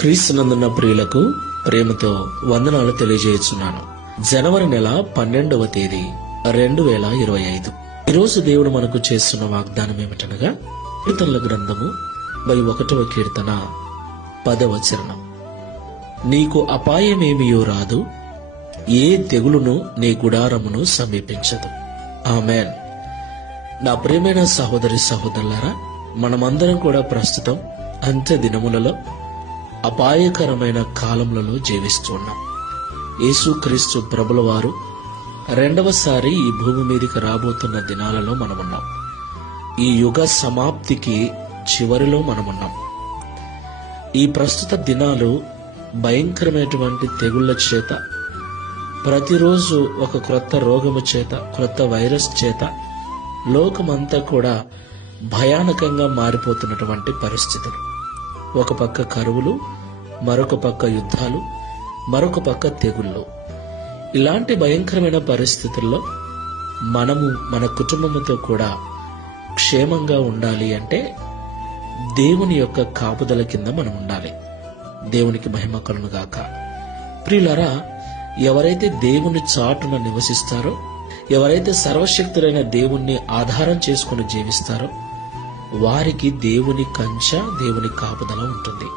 క్రీస్తునందున్న ప్రియులకు ప్రేమతో వందనాలు తెలియజేస్తున్నాను. జనవరి నెల 12వ తేదీ 2025. ఈరోజు దేవుడు మనకు చేస్తున్న వాగ్దానం ఏమిటనగా కీర్తనల గ్రంథము 21వ కీర్తన 10వ చరణం. నీకు అపాయమేమియో రాదు, ఏ తెగులును నీ గుడారమును సమీపించదు. ఆమేన్. నా ప్రియమైన సహోదరి సహోదరులారా, మనమందరం కూడా ప్రస్తుతం అంత్య దినములలో అపాయకరమైన కాలములలో జీవిస్తూ ఉన్నాం. యేసుక్రీస్తు ప్రభుల వారు రెండవసారి ఈ భూమి మీదకి రాబోతున్న దినాలలో మనమున్నాం. ఈ యుగ సమాప్తికి చివరిలో మనమున్నాం. ఈ ప్రస్తుత దినాలు భయంకరమైనటువంటి తెగుళ్ల చేత, ప్రతిరోజు ఒక క్రొత్త రోగము చేత, క్రొత్త వైరస్ చేత లోకమంతా కూడా భయానకంగా మారిపోతున్నటువంటి పరిస్థితులు. ఒక పక్క కరువులు, మరొక పక్క యుద్ధాలు, మరొక పక్క తెగుళ్ళు. ఇలాంటి భయంకరమైన పరిస్థితుల్లో మనము మన కుటుంబముతో కూడా క్షేమంగా ఉండాలి అంటే దేవుని యొక్క కాపుదల కింద మనం ఉండాలి. దేవునికి మహిమ కలుగును గాక. ప్రియులారా, ఎవరైతే దేవుని చాటున నివసిస్తారో, ఎవరైతే సర్వశక్తులైన దేవుణ్ణి ఆధారం చేసుకుని జీవిస్తారో వారికి దేవుని కంచె, దేవుని కాపుదల ఉంటుంది.